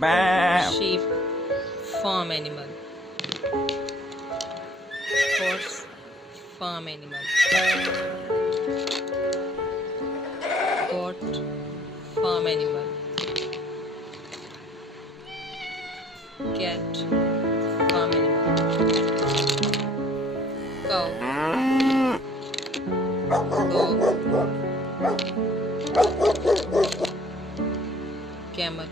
Sheep, farm animal. Horse, farm animal. Goat, farm animal. Cat, farm animal. Cow, dog, camel.